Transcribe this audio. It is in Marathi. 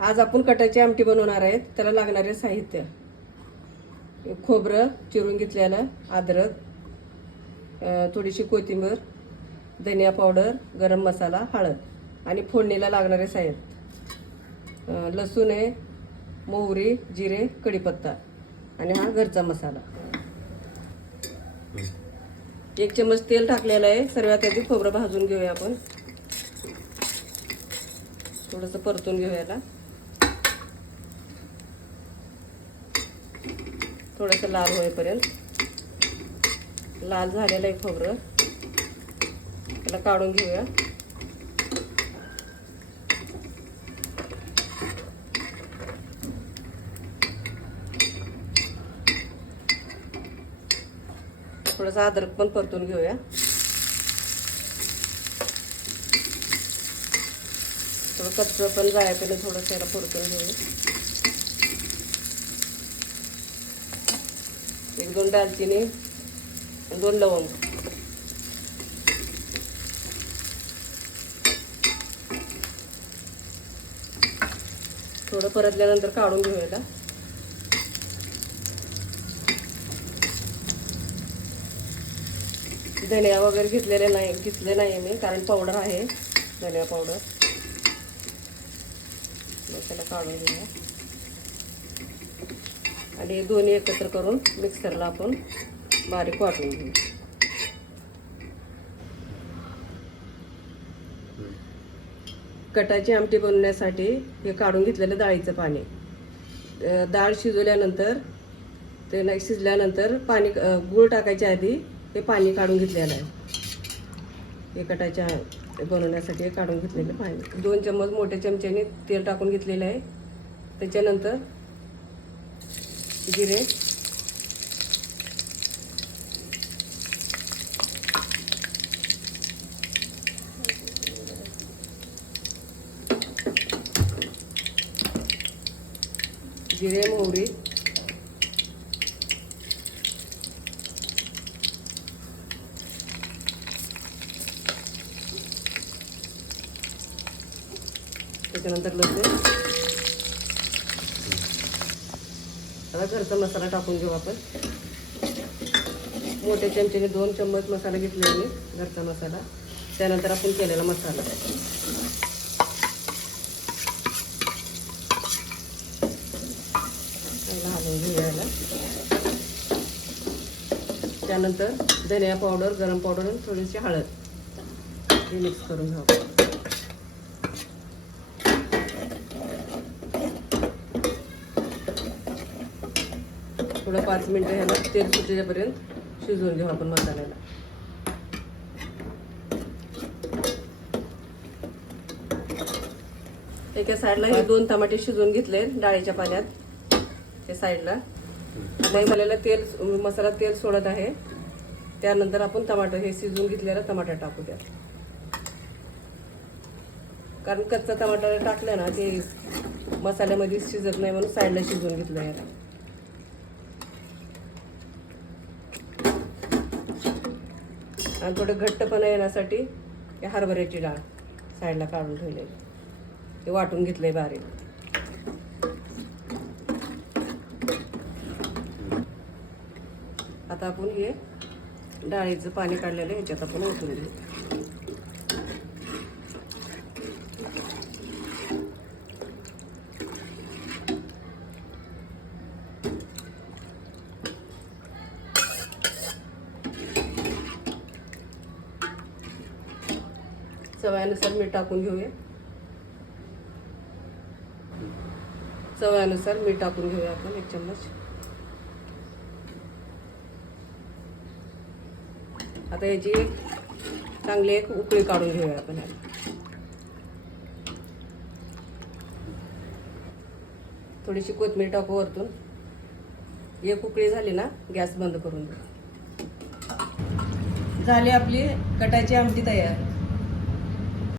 आज आपण कटाची आमटी बनवणार आहेत. त्याला लागणारे साहित्य: खोबरं चिरून घेतलेलं, अद्रक, थोडीशी कोथिंबीर, धनिया पावडर, गरम मसाला, हळद आणि फोडणीला लागणारे साहित्य: लसूण आहे, मोहरी, जिरे, कढीपत्ता आणि हा घरचा मसाला. 1 चमच तेल टाकलेलं आहे. सर्वात आधी खोबरं भाजून घेऊया आपण. थोडंसं परतून घेऊया. थोडंसं लाल होईपर्यंत. लाल झालेलं आहे खोबरं, त्याला काढून घेऊया. थोडंसं अद्रक पण परतून घेऊया. थोडं कच्चं पण जायपर्यंत थोडंसं याला परतून घेऊया. 1-2 दालचिनी, 2 लवंग. थोडं परतल्यानंतर काढून घेऊया. धनिया वगैरे घेतले नाही मी, कारण पावडर आहे, धनिया पावडर. त्याला काढून घेऊया आणि हे दोन्ही एकत्र करून मिक्सरला आपण बारीक वाटून घेऊ. कटाची आमटी बनवण्यासाठी हे काढून घेतलेलं डाळीचं पाणी. डाळ शिजवल्यानंतर शिजल्यानंतर पाणी, गूळ टाकायच्या आधी हे पाणी काढून घेतलेलं आहे. हे कटाच्या बनवण्यासाठी हे काढून घेतलेलं पाणी. 2 चम्मच मोठ्या चमच्याने तेल टाकून घेतलेलं आहे. त्याच्यानंतर जिरे, मोहरी, त्याच्यानंतर लसूण. आता घरचा मसाला टाकून घेऊ आपण. मोठ्या चमच्याने 2 चम्मच मसाला घेतलेला मी, घरचा मसाला. त्यानंतर आपण केलेला मसाला. हलवून घेऊया. त्यानंतर धनिया पावडर, गरम पावडर आणि थोडीशी हळद हे मिक्स करून घेऊ. थोडं 5 मिनिटं ह्याला तेल सुटेपर्यंत शिजवून घेऊ आपण मसाल्याला. एका साईडला हे 2 टमाटे शिजवून घेतले डाळीच्या पाण्यात. त्या साईडला मसाल्याला मसाला तेल सोडत आहे. त्यानंतर आपण टमाटर, हे शिजवून घेतलेला टमाटर टाकू द्या. कारण कच्चा टमाटर टाकलं ना ते मसाल्यामध्ये शिजत नाही, म्हणून साईडला शिजवून घेतलं याला. आणि थोडं घट्टपणा येण्यासाठी हे हरभऱ्याची डाळ साईडला काढून ठेवलेली, ते वाटून घेतलंय बारीक. आता आपण हे डाळीचं पाणी काढलेलं ह्याच्यात आपण ओतून घेऊ. चव्यानुसार मीठ टाकून घेऊया. चव्यानुसार मीठ टाकून घेऊया आपण 1 चम्मच. आता याची चांगली एक उकळी काढून घेऊया आपण. थोडीशी कोथिंबीर टाकू वरतून. एक उकळी झाली ना, गॅस बंद करून घेऊ. झाली आपली कटाची आमटी तयार.